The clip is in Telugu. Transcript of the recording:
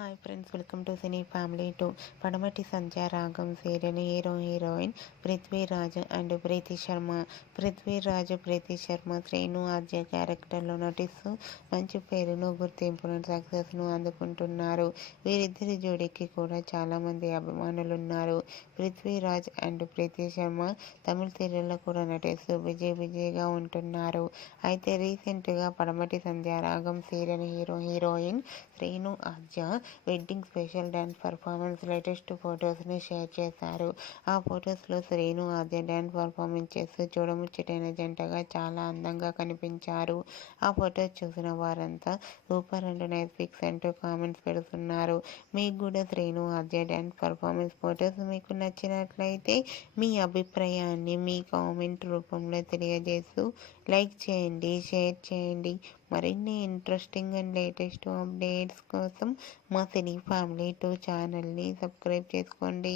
Hi friends, welcome to cine family 2. పడమటి Sandhyaragam serial heroine Prithviraj and Preethi Sharma. ప్రీతి శర్మ శ్రీను ఆద్య క్యారెక్టర్లో నటిస్తూ మంచి పేరును, గుర్తింపును, సక్సెస్ను అందుకుంటున్నారు. వీరిద్దరి జోడీకి కూడా చాలామంది అభిమానులున్నారు. పృథ్వీరాజ్ అండ్ ప్రీతి శర్మ తమిళ సీరియల్లో కూడా నటిస్తూ బిజీగా ఉంటున్నారు. అయితే రీసెంట్గా Padamati Sandhyaragam serial heroine Sreenu Aadya wedding special dance performance latest ఫొటోస్ని షేర్ చేశారు. ఆ ఫొటోస్లో శ్రీను ఆద్య డ్యాన్స్ పర్ఫార్మెన్స్ చేస్తూ చూడముచ్చటైన జంటగా చాలా అందంగా కనిపించారు. ఆ ఫొటోస్ చూసిన వారంతా సూపర్ అండ్ నైస్ పిక్స్ అంటూ కామెంట్స్ పెడుతున్నారు. మీకు కూడా Srinu Aadya dance performance photos మీకు నచ్చినట్లయితే మీ అభిప్రాయాన్ని మీ కామెంట్ రూపంలో తెలియజేస్తూ లైక్ చేయండి, షేర్ చేయండి. మరిన్ని ఇంట్రెస్టింగ్ అండ్ లేటెస్ట్ అప్డేట్స్ కోసం మా సినీ ఫ్యామిలీ 2 ఛానల్ని సబ్స్క్రైబ్ చేసుకోండి.